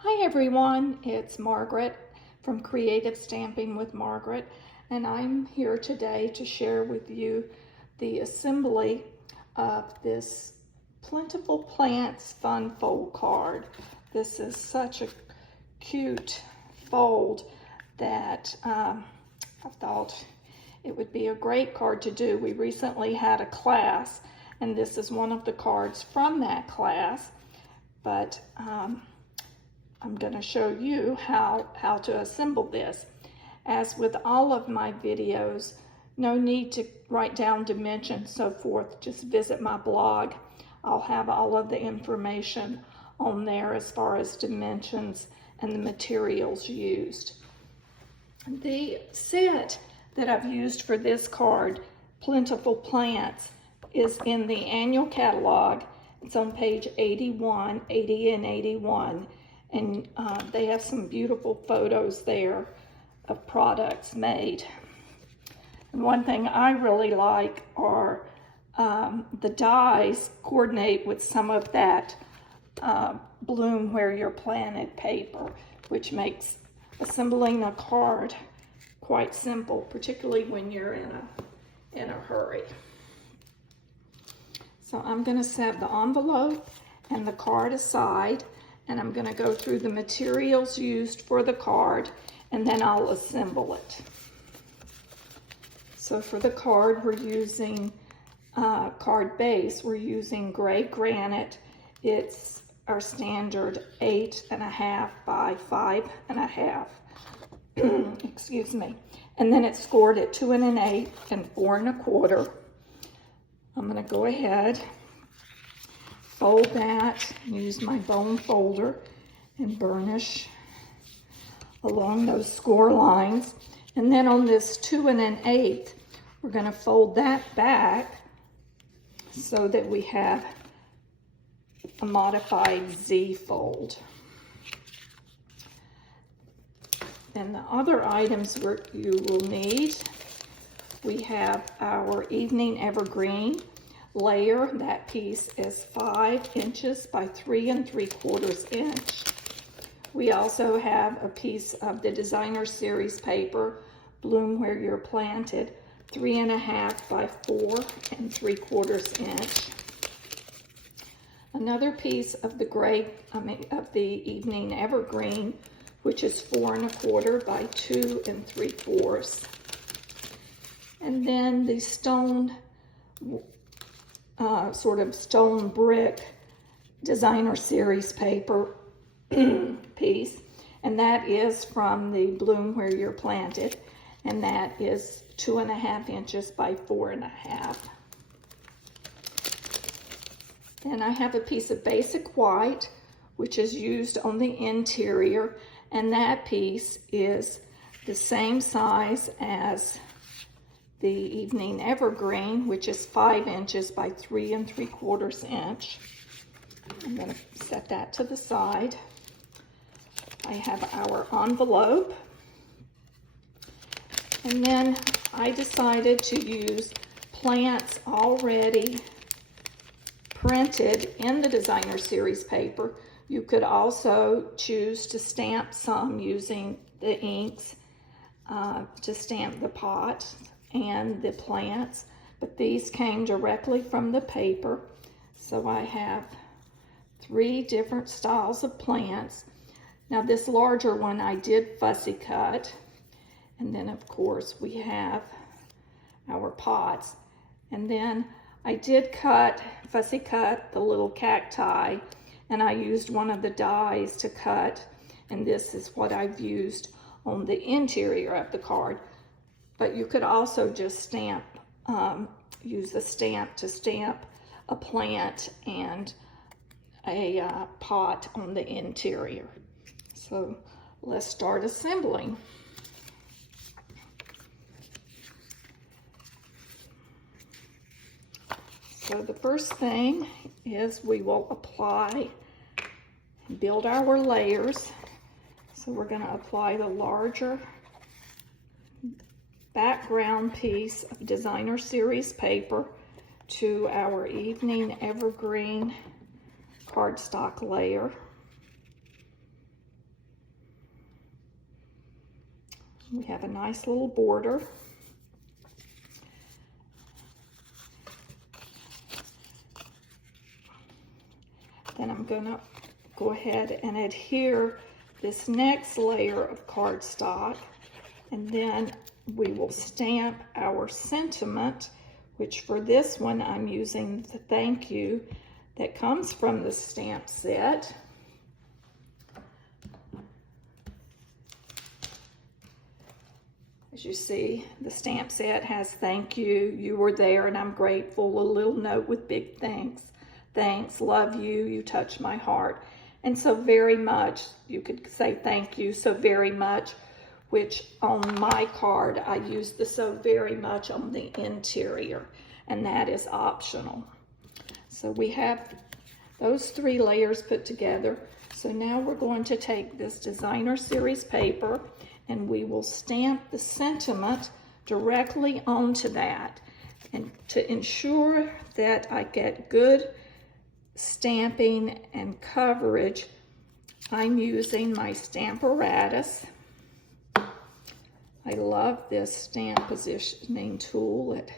Hi everyone, it's Margaret from Creative Stamping with Margaret, and I'm here today to share with you the assembly of this Plentiful Plants Fun Fold card. This is such a cute fold that I thought it would be a great card to do. We recently had a class, and this is one of the cards from that class, but I'm going to show you how to assemble this. As with all of my videos, no need to write down dimensions, so forth. Just visit my blog. I'll have all of the information on there as far as dimensions and the materials used. The set that I've used for this card, Plentiful Plants, is in the annual catalog. It's on page 81, 80 and 81. And they have some beautiful photos there of products made. And one thing I really like are the dies coordinate with some of that Bloom Where You're Planted paper, which makes assembling a card quite simple, particularly when you're in a hurry. So I'm going to set the envelope and the card aside, and I'm going to go through the materials used for the card, and then I'll assemble it. So for the card, we're using card base. We're using gray granite. It's our standard 8.5 by 5.5. Excuse me. And then it's scored at 2 1/8 and 4 1/4. I'm going to go ahead, fold that, use my bone folder and burnish along those score lines. And then on this 2 1/8, we're going to fold that back so that we have a modified Z fold. And the other items you will need, we have our Evening Evergreen layer. That piece is 5 inches by 3 3/4 inch. We also have a piece of the Designer Series paper, Bloom Where You're Planted, 3.5 by 4 3/4 inch. Another piece of the Evening Evergreen, which is 4 1/4 by 2 3/4. And then the stone, sort of stone brick Designer Series paper piece, and that is from the Bloom Where You're Planted, and that is 2.5 inches by 4.5. Then I have a piece of basic white, which is used on the interior, and that piece is the same size as the Evening Evergreen, which is 5 inches by 3 3/4 inch. I'm going to set that to the side. I have our envelope, and then I decided to use plants already printed in the Designer Series paper. You could also choose to stamp some using the inks to stamp the pot and the plants, but these came directly from the paper. So I have 3 different styles of plants. Now this larger one I did fussy cut, and then of course we have our pots, and then I did fussy cut the little cacti, and I used one of the dies to cut, and this is what I've used on the interior of the card. But you could also just stamp, use a stamp to stamp a plant and a pot on the interior. So let's start assembling. So the first thing is we will apply, build our layers. So we're going to apply the larger background piece of Designer Series paper to our Evening Evergreen cardstock layer. We have a nice little border. Then I'm gonna go ahead and adhere this next layer of cardstock, and then we will stamp our sentiment, which for this one I'm using the thank you that comes from the stamp set. As you see, the stamp set has thank you, you were there and I'm grateful, a little note with big thanks. Thanks, love you, you touch my heart. And so very much, you could say thank you so very much, which on my card, I use the so very much on the interior, and that is optional. So we have those 3 layers put together. So now we're going to take this designer series paper and we will stamp the sentiment directly onto that. And to ensure that I get good stamping and coverage, I'm using my Stamparatus. I love this stamp positioning tool. It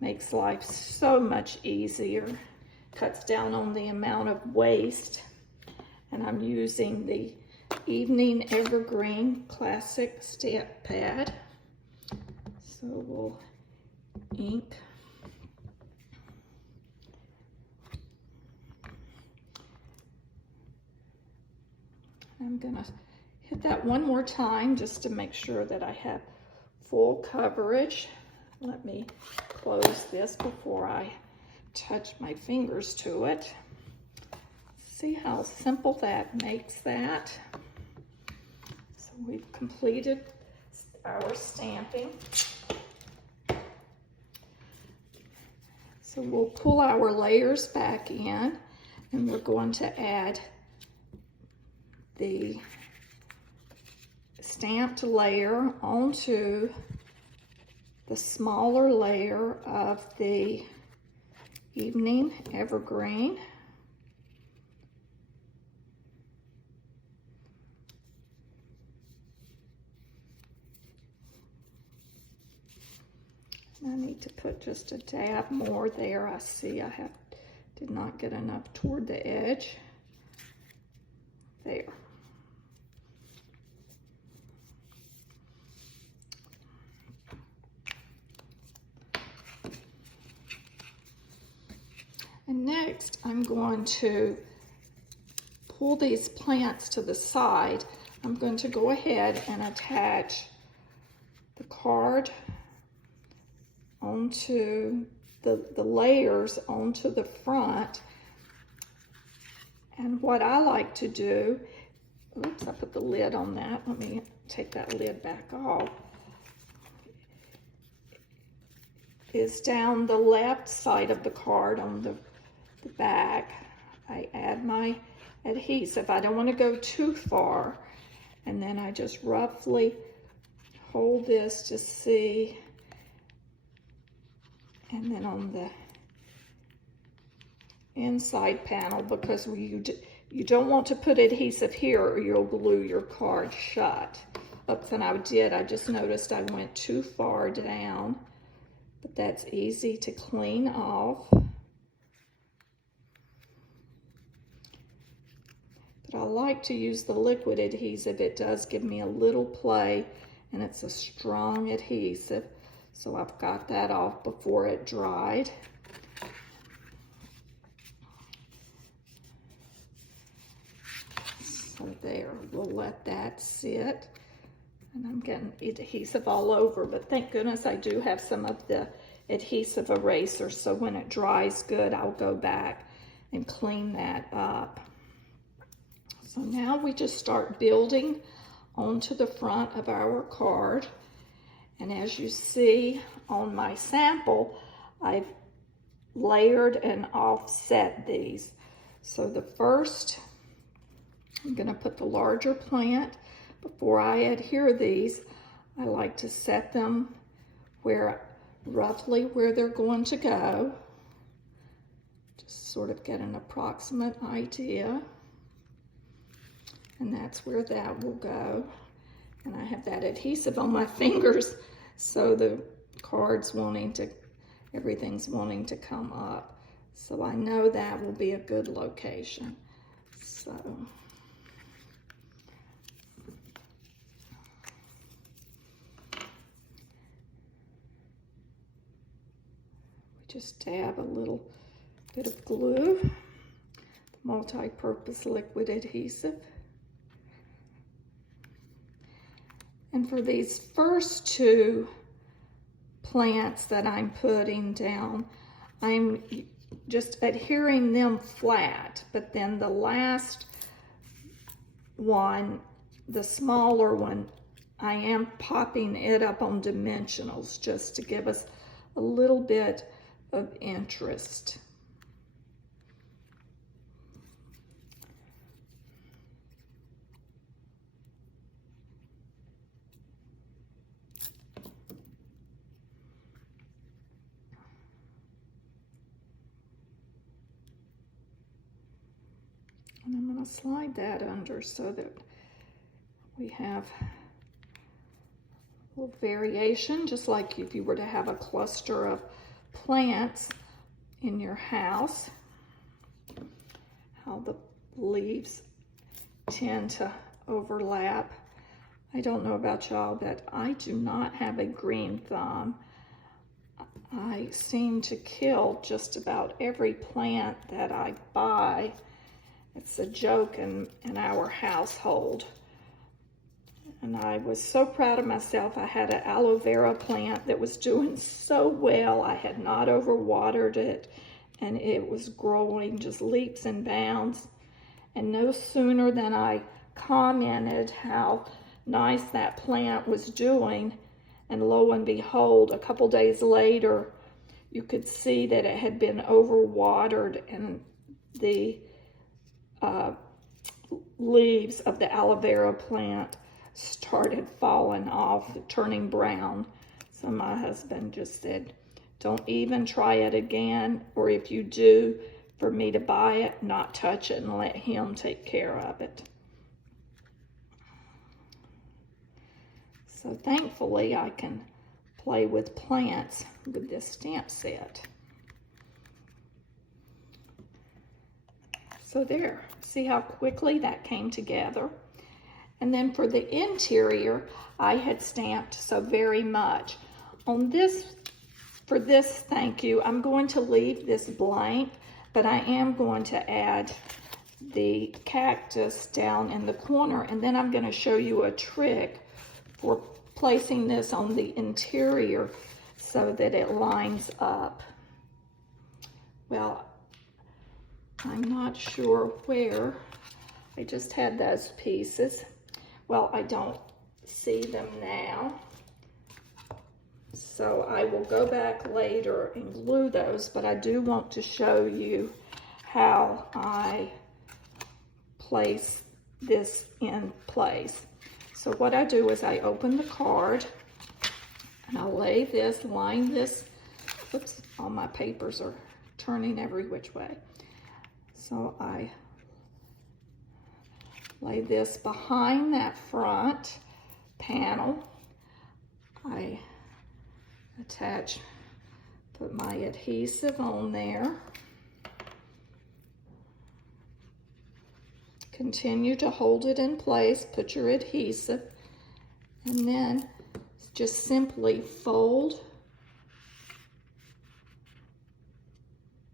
makes life so much easier, cuts down on the amount of waste. And I'm using the Evening Evergreen Classic Stamp Pad. So we'll ink. I'm gonna hit that one more time just to make sure that I have full coverage. Let me close this before I touch my fingers to it. See how simple that makes that. So we've completed our stamping. So we'll pull our layers back in and we're going to add the stamped layer onto the smaller layer of the Evening Evergreen. I need to put just a dab more there. I see I did not get enough toward the edge. There. And next, I'm going to pull these plants to the side. I'm going to go ahead and attach the card onto the layers onto the front. And what I like to do, oops, I put the lid on that. Let me take that lid back off. Is down the left side of the card on the back, I add my adhesive. I don't want to go too far. And then I just roughly hold this to see. And then on the inside panel, because you don't want to put adhesive here or you'll glue your card shut. Up then I did, I just noticed I went too far down, but that's easy to clean off. But I like to use the liquid adhesive. It does give me a little play and it's a strong adhesive. So I've got that off before it dried. So there, we'll let that sit. And I'm getting adhesive all over, but thank goodness I do have some of the adhesive eraser, so when it dries good, I'll go back and clean that up. So now we just start building onto the front of our card. And as you see on my sample, I've layered and offset these. So the first, I'm going to put the larger plant. Before I adhere these, I like to set them roughly where they're going to go. Just sort of get an approximate idea. And that's where that will go. And I have that adhesive on my fingers, so the card's everything's wanting to come up. So I know that will be a good location. So just dab a little bit of glue, multi-purpose liquid adhesive. And for these first two plants that I'm putting down, I'm just adhering them flat, but then the last one, the smaller one, I am popping it up on dimensionals just to give us a little bit of interest. And I'm going to slide that under so that we have a little variation, just like if you were to have a cluster of plants in your house, how the leaves tend to overlap. I don't know about y'all, but I do not have a green thumb. I seem to kill just about every plant that I buy. It's a joke in our household. And I was so proud of myself. I had an aloe vera plant that was doing so well. I had not overwatered it, and it was growing just leaps and bounds. And no sooner than I commented how nice that plant was doing, and lo and behold, a couple days later, you could see that it had been overwatered, and the leaves of the aloe vera plant started falling off, turning brown. So my husband just said, don't even try it again, or if you do, for me to buy it, not touch it and let him take care of it. So thankfully I can play with plants with this stamp set. So there, see how quickly that came together? And then for the interior, I had stamped so very much. On this, for this thank you, I'm going to leave this blank, but I am going to add the cactus down in the corner, and then I'm going to show you a trick for placing this on the interior so that it lines up. Well, I'm not sure where. I just had those pieces. Well, I don't see them now. So I will go back later and glue those, but I do want to show you how I place this in place. So what I do is I open the card and I'll lay this, line this, oops, all my papers are turning every which way. So I lay this behind that front panel. I attach, put my adhesive on there. Continue to hold it in place, put your adhesive, and then just simply fold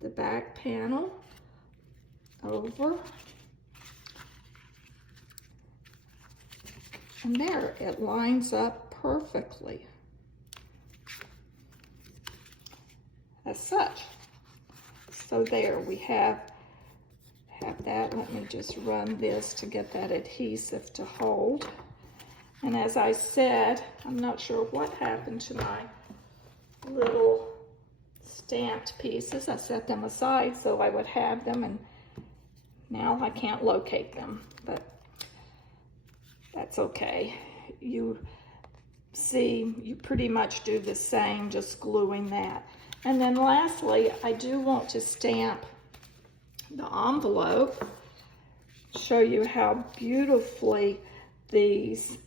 the back panel over, and there, it lines up perfectly as such. So there we have that. Let me just run this to get that adhesive to hold. And as I said, I'm not sure what happened to my little stamped pieces. I set them aside so I would have them, and now I can't locate them, but that's okay. You see, you pretty much do the same, just gluing that. And then lastly, I do want to stamp the envelope, show you how beautifully these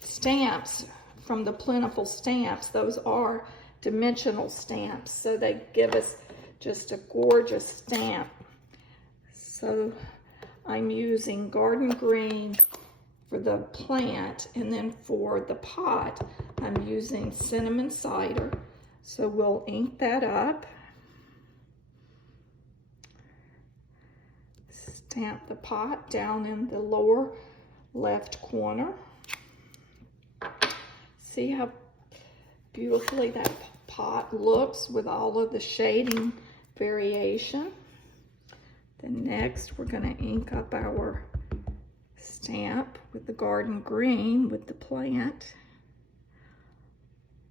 stamps from the Plentiful stamps. Those are dimensional stamps, so they give us just a gorgeous stamp. So I'm using garden green for the plant, and then for the pot I'm using cinnamon cider. So we'll ink that up, stamp the pot down in the lower left corner. See how beautifully that pot looks with all of the shading variation. Then next we're going to ink up our stamp with the garden green with the plant.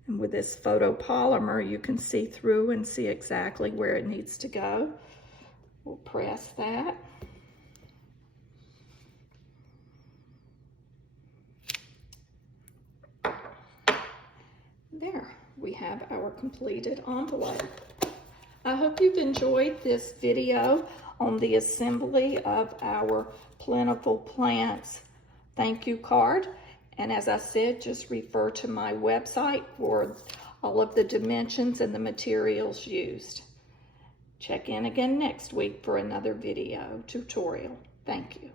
And with this photopolymer, you can see through and see exactly where it needs to go. We'll press that. There, we have our completed envelope. I hope you've enjoyed this video on the assembly of our Plentiful Plants thank you card. And as I said, just refer to my website for all of the dimensions and the materials used. Check in again next week for another video tutorial. Thank you.